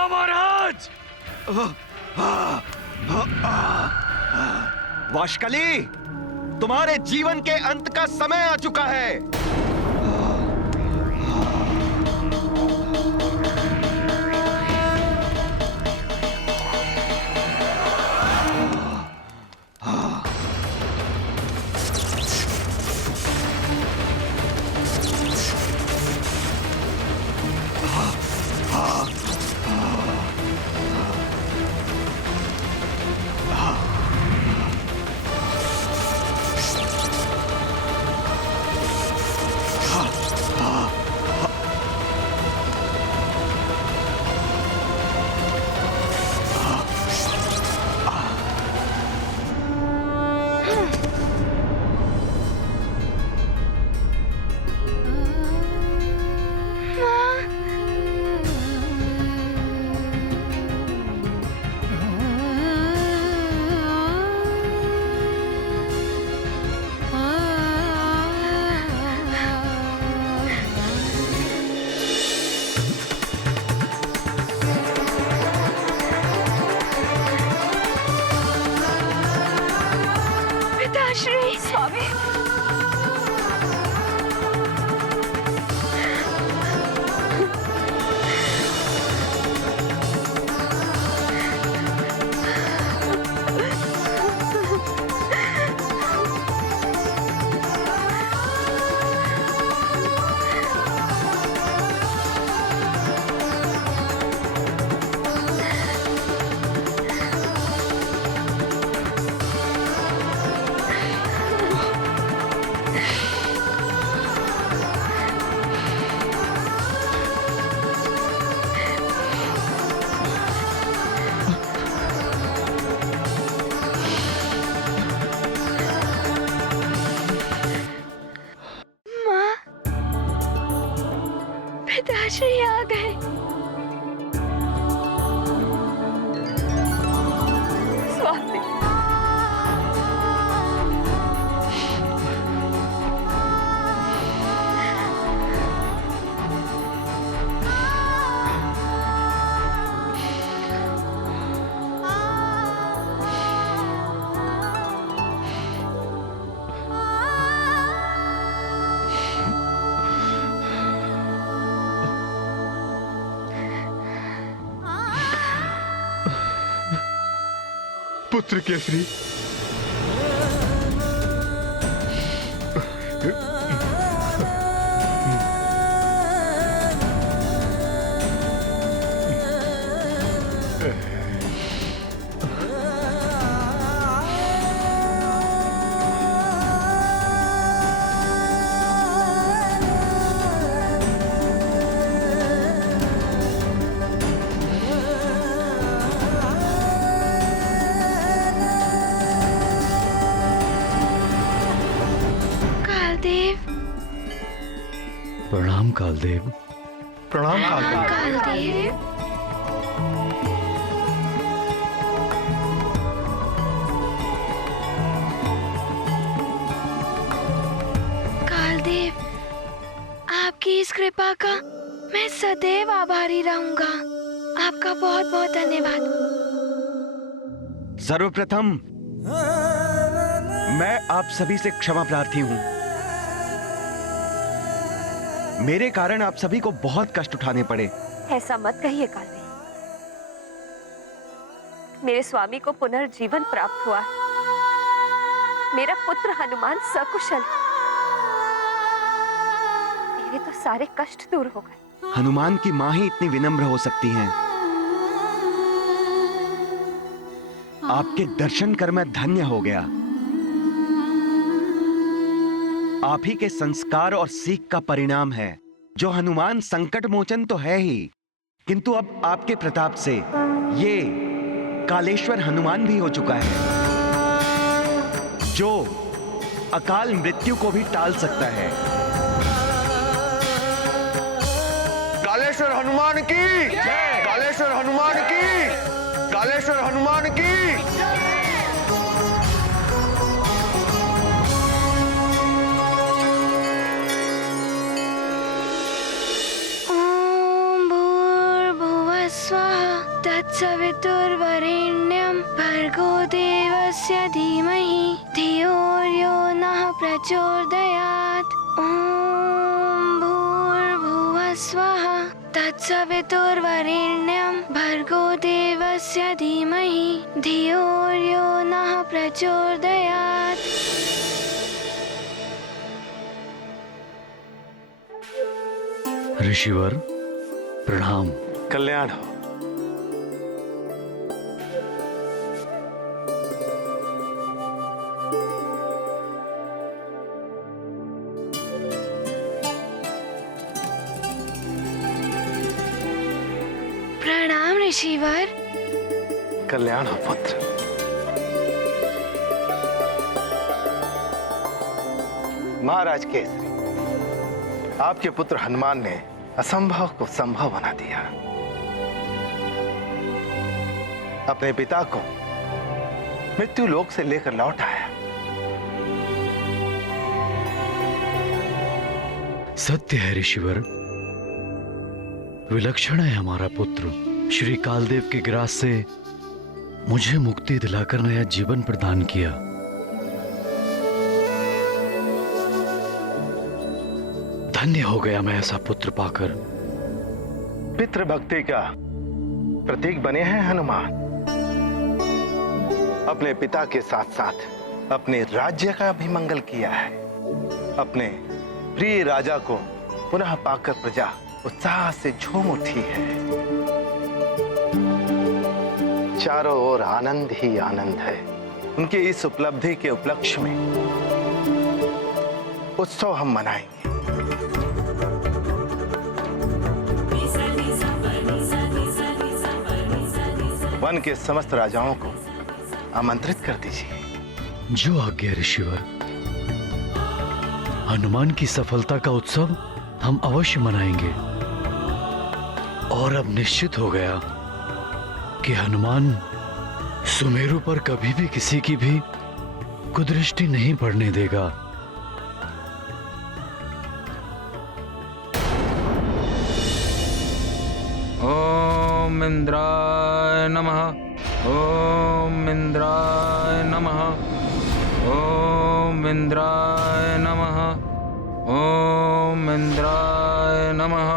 पिता महाराज। वाशकली, तुम्हारे जीवन के अंत का समय आ चुका है। पिताश्री, स्वामी। पिताश्री आ गए। स्वामी, पुत्र केसरी, प्रणाम कालदेव। प्रणाम कालदेव। कालदेव। कालदेव, आपकी इस कृपा का मैं सदैव आभारी रहूंगा। आपका बहुत बहुत धन्यवाद। सर्वप्रथम मैं आप सभी से क्षमा प्रार्थी हूं। मेरे कारण आप सभी को बहुत कष्ट उठाने पड़े। ऐसा मत कहिए कालदेव। मेरे स्वामी को पुनर्जीवन प्राप्त हुआ है। मेरा पुत्र हनुमान सकुशल। मेरे तो सारे कष्ट दूर हो गए। हनुमान की मां ही इतनी विनम्र हो सकती हैं। आपके दर्शन कर मैं धन्य हो गया। आप ही के संस्कार और सीख का परिणाम है। जो हनुमान संकट मोचन तो है ही, किंतु अब आपके प्रताप से ये कालेश्वर हनुमान भी हो चुका है, जो अकाल मृत्यु को भी टाल सकता है। कालेश्वर हनुमान की जय। कालेश्वर हनुमान की। कालेश्वर हनुमान की। ओम भूर्भुवः स्वः भर्गो देवस्य धीमहि धियो यो नः प्रचोदयात्। ॐ भूर्भुवः स्वः तत्सवितुर्वरेण्यं भर्गो देवस्य धीमहि धियो यो नः प्रचोदयात्। ऋषिवर प्रणाम। कल्याण हो। प्रणाम ऋषिवर। कल्याण हो पुत्र। महाराज केसरी, आपके पुत्र हनुमान ने असंभव को संभव बना दिया। अपने पिता को मृत्यु लोक से लेकर लौट आया। सत्य है ऋषिवर, विलक्षण है हमारा पुत्र। श्री कालदेव के ग्रास से मुझे मुक्ति दिलाकर नया जीवन प्रदान किया। धन्य हो गया मैं ऐसा पुत्र पाकर। पितृभक्ति का प्रतीक बने हैं हनुमान। अपने पिता के साथ साथ अपने राज्य का भी मंगल किया है। अपने प्रिय राजा को पुनः पाकर प्रजा उत्साह से झूम उठी है। चारों ओर आनंद ही आनंद है। उनकी इस उपलब्धि के उपलक्ष्य में उत्सव हम मनाएंगे। वन के समस्त राजाओं को आमंत्रित कर दीजिए। जो आज्ञा ऋषिवर। हनुमान की सफलता का उत्सव हम अवश्य मनाएंगे। और अब निश्चित हो गया कि हनुमान सुमेरु पर कभी भी किसी की भी कुदृष्टि नहीं पड़ने देगा। ओम इंद्राय नमः। ओम इंद्राय नमः। ओम इंद्राय नमः। ओम इंद्राय नमः।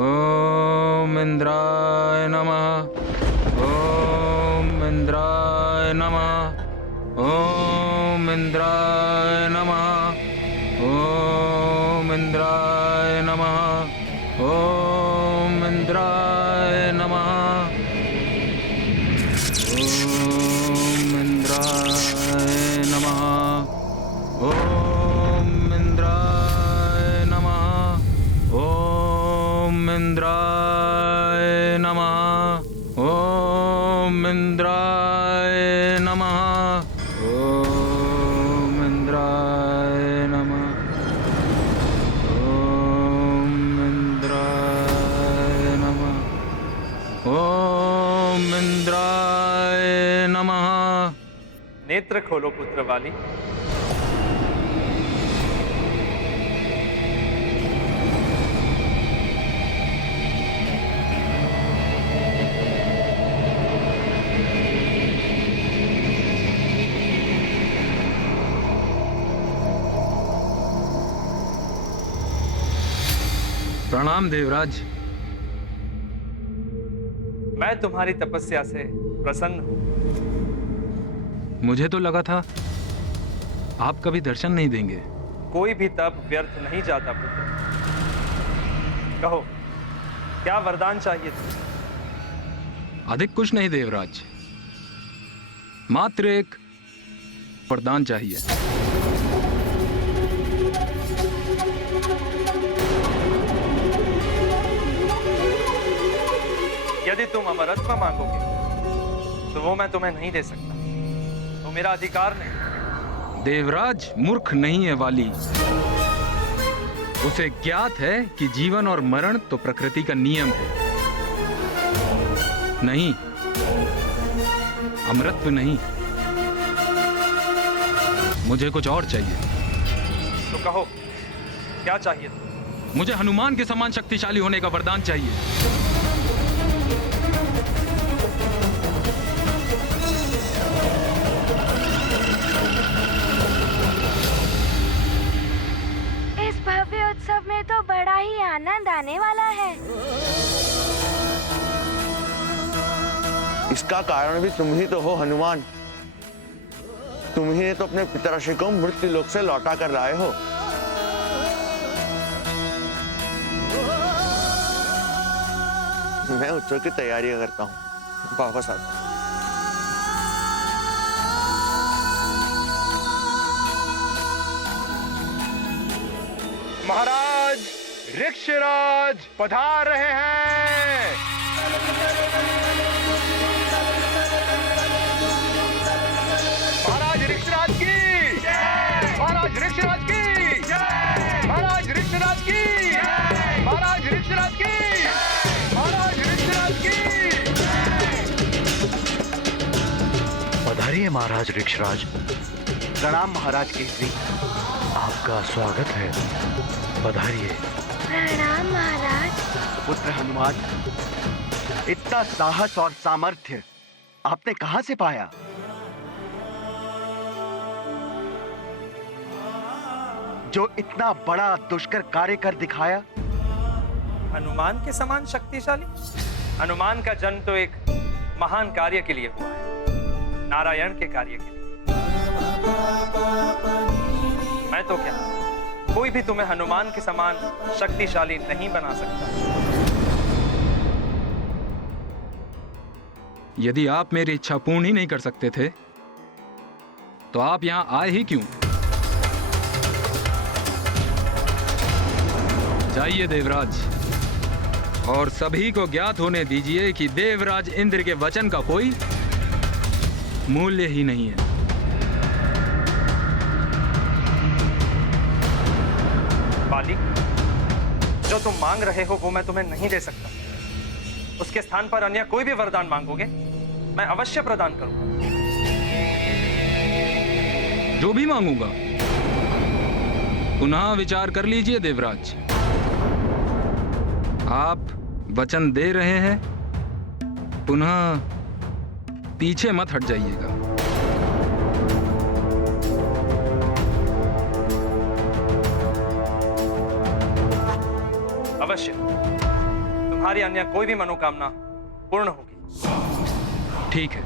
ओम इंद्राय नमः। ओम इंद्राय नमः। ओम इंद्राय नमः। ओम इंद्राय नमः। ओम इंद्राय नमः। ओम इंद्राय नमः। ओम इंद्राय नमः। ओम इंद्राय नमः। ओम इंद्राय नमः। ओम इंद्राय नमः। ओम इंद्राय नमः। ओम इंद्राय नमः। नेत्र खोलो पुत्र वाली। प्रणाम देवराज। मैं तुम्हारी तपस्या से प्रसन्न हूं। मुझे तो लगा था आप कभी दर्शन नहीं देंगे। कोई भी तप व्यर्थ नहीं जाता पुत्र। कहो, क्या वरदान चाहिए तुम्हें? अधिक कुछ नहीं देवराज, मात्र एक वरदान चाहिए। यदि तुम अमरत्व मांगोगे तो वो मैं तुम्हें नहीं दे सकता। तो मेरा अधिकार नहीं। देवराज मूर्ख नहीं है वाली। उसे ज्ञात है कि जीवन और मरण तो प्रकृति का नियम है। नहीं, अमृतत्व नहीं, मुझे कुछ और चाहिए। तो कहो, क्या चाहिए तुम्हें? मुझे हनुमान के समान शक्तिशाली होने का वरदान चाहिए। पसंद आने वाला है। इसका कारण भी तुम ही तो हो हनुमान। तुम ही तो अपने पितराशि को मृत्यु लोक से लौटा कर लाए हो। मैं उत्सव की तैयारियां करता हूँ, वापस आता हूँ। महाराज ऋक्षराज पधार रहे हैं। महाराज ऋक्षराज की जय। महाराज ऋक्षराज की जय। महाराज ऋक्षराज की जय। महाराज ऋक्षराज की जय। महाराज ऋक्षराज की पधारिए महाराज ऋक्षराज। प्रणाम महाराज केसरी। आपका स्वागत है, पधारिए। प्रणाम महाराज। पुत्र हनुमान, इतना साहस और सामर्थ्य आपने कहां से पाया? जो इतना बड़ा दुष्कर कार्य कर दिखाया। हनुमान के समान शक्तिशाली? हनुमान का जन्म तो एक महान कार्य के लिए हुआ है, नारायण के कार्य के लिए। मैं तो क्या, कोई भी तुम्हें हनुमान के समान शक्तिशाली नहीं बना सकता। यदि आप मेरी इच्छा पूर्ण ही नहीं कर सकते थे तो आप यहां आए ही क्यों? जाइए देवराज, और सभी को ज्ञात होने दीजिए कि देवराज इंद्र के वचन का कोई मूल्य ही नहीं है। बाली, जो तुम मांग रहे हो वो मैं तुम्हें नहीं दे सकता। उसके स्थान पर अन्य कोई भी वरदान मांगोगे, मैं अवश्य प्रदान करूंगा। जो भी मांगूंगा पुनः विचार कर लीजिए देवराज। आप वचन दे रहे हैं, पुनः पीछे मत हट जाइएगा। अवश्य तुम्हारी अन्य कोई भी मनोकामना पूर्ण होगी। ठीक है।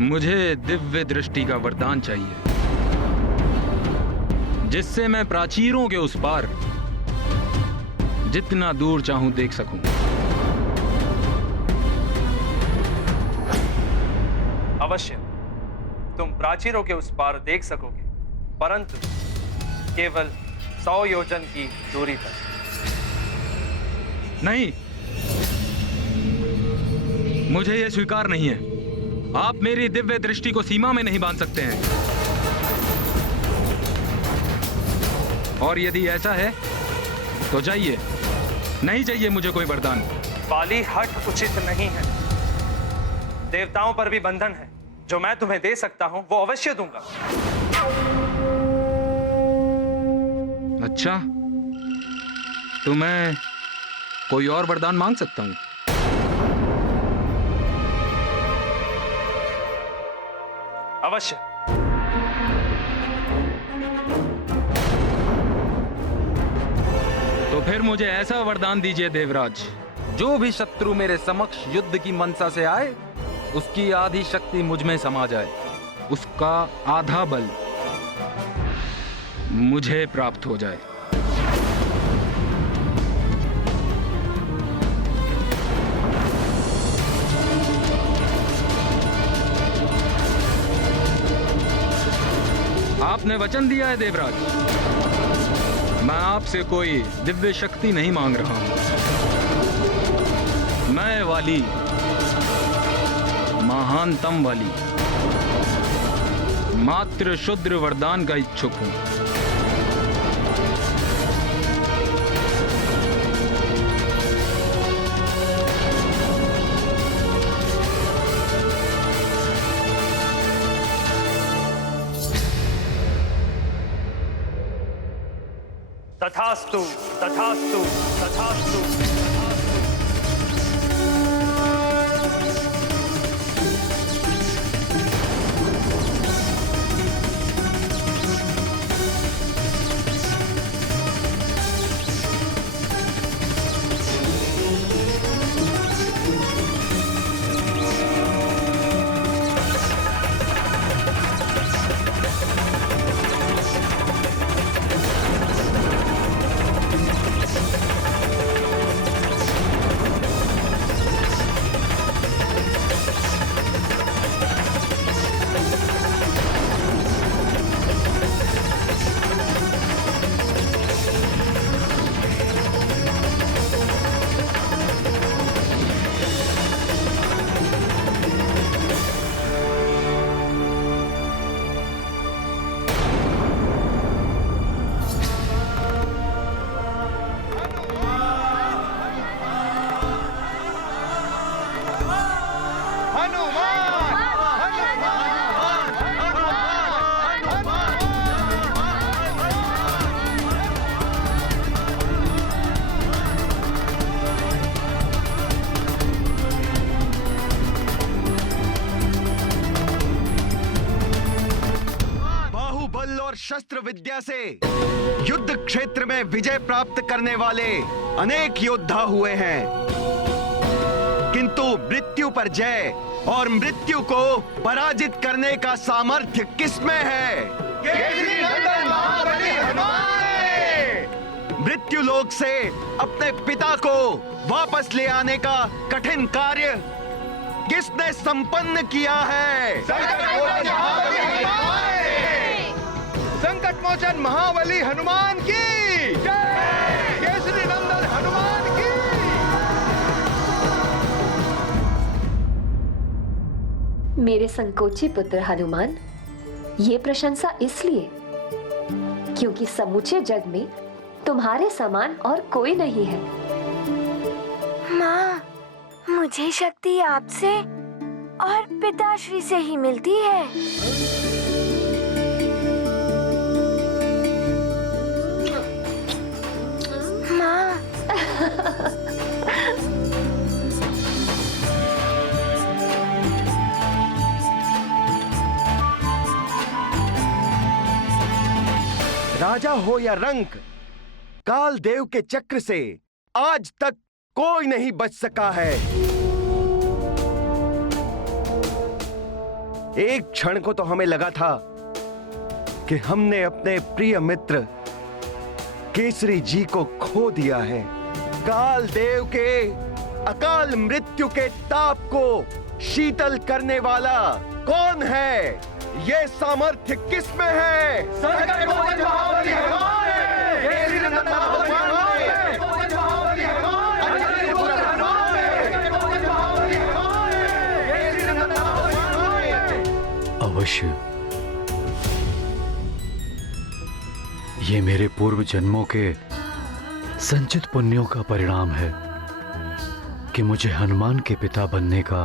मुझे दिव्य दृष्टि का वरदान चाहिए, जिससे मैं प्राचीरों के उस पार जितना दूर चाहूं देख सकूं। अवश्य तुम प्राचीरों के उस पार देख सकोगे, परंतु केवल 100 योजन की दूरी पर। नहीं, मुझे यह स्वीकार नहीं है। आप मेरी दिव्य दृष्टि को सीमा में नहीं बांध सकते हैं। और यदि ऐसा है तो जाइए, नहीं चाहिए मुझे कोई वरदान। बाली, हठ उचित नहीं है। देवताओं पर भी बंधन है। जो मैं तुम्हें दे सकता हूं वो अवश्य दूंगा। अच्छा, तो मैं कोई और वरदान मांग सकता हूं? अवश्य। तो फिर मुझे ऐसा वरदान दीजिए देवराज, जो भी शत्रु मेरे समक्ष युद्ध की मनसा से आए, उसकी आधी शक्ति मुझ में समा जाए। उसका आधा बल मुझे प्राप्त हो जाए। आपने वचन दिया है देवराज, मैं आपसे कोई दिव्य शक्ति नहीं मांग रहा हूं। मैं वाली, महानतम वाली, मात्र शुद्र वरदान का इच्छुक हूं। तथास्तु, तथास्तु, तथास्तु। शस्त्र विद्या से युद्ध क्षेत्र में विजय प्राप्त करने वाले अनेक योद्धा हुए हैं, किंतु मृत्यु पर जय और मृत्यु को पराजित करने का सामर्थ्य किसमें है? केसरी नंदन महाबली हनुमान ने मृत्यु लोक से अपने पिता को वापस ले आने का कठिन कार्य किसने संपन्न किया है? संकट मोचन महाबली हनुमान की जय। केसरी नंदन हनुमान की। मेरे संकोची पुत्र हनुमान, ये प्रशंसा इसलिए क्योंकि समूचे जग में तुम्हारे समान और कोई नहीं है। माँ, मुझे शक्ति आपसे और पिताश्री से ही मिलती है। माँ, राजा हो या रंक, काल देव के चक्र से आज तक कोई नहीं बच सका है। एक क्षण को तो हमें लगा था कि हमने अपने प्रिय मित्र केसरी जी को खो दिया है। काल देव के अकाल मृत्यु के ताप को शीतल करने वाला कौन है? ये सामर्थ्य किसमें है? संकट मोचन महाबली हनुमान है। केसरी नंदन महाबली हनुमान है। महाबली हनुमान है। केसरी नंदन महाबली है। अवश्य ये मेरे पूर्व जन्मों के संचित पुण्यों का परिणाम है कि मुझे हनुमान के पिता बनने का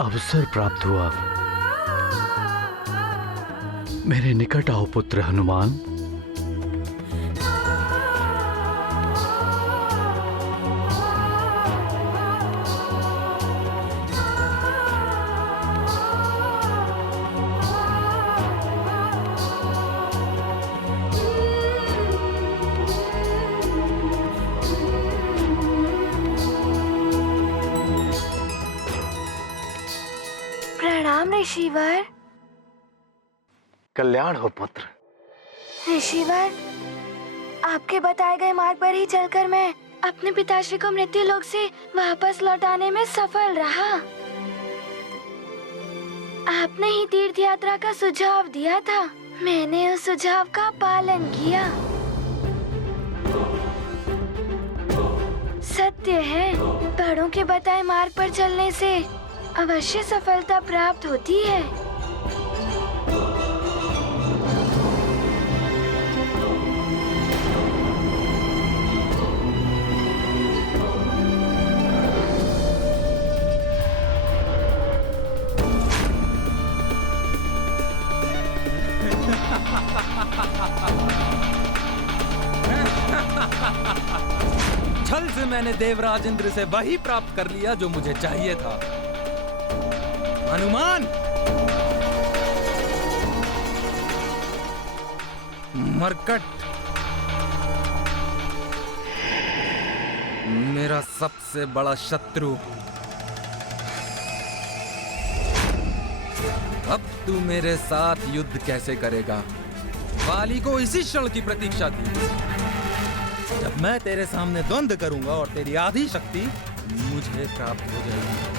अवसर प्राप्त हुआ। मेरे निकट आओ पुत्र हनुमान। प्रणाम ऋषिवर। कल्याण हो पुत्र। ऋषिवर, आपके बताए गए मार्ग पर ही चलकर मैं अपने पिताश्री को मृत्यु लोक से वापस लौटाने में सफल रहा। आपने ही तीर्थ यात्रा का सुझाव दिया था, मैंने उस सुझाव का पालन किया। सत्य है, बड़ों के बताए मार्ग पर चलने से अवश्य सफलता प्राप्त होती है। छल से मैंने देवराज इंद्र से वही प्राप्त कर लिया जो मुझे चाहिए था। हनुमान, मरकट मेरा सबसे बड़ा शत्रु। अब तू मेरे साथ युद्ध कैसे करेगा? वाली को इसी क्षण की प्रतीक्षा थी जब मैं तेरे सामने द्वंद्व करूंगा और तेरी आधी शक्ति मुझे प्राप्त हो जाएगी।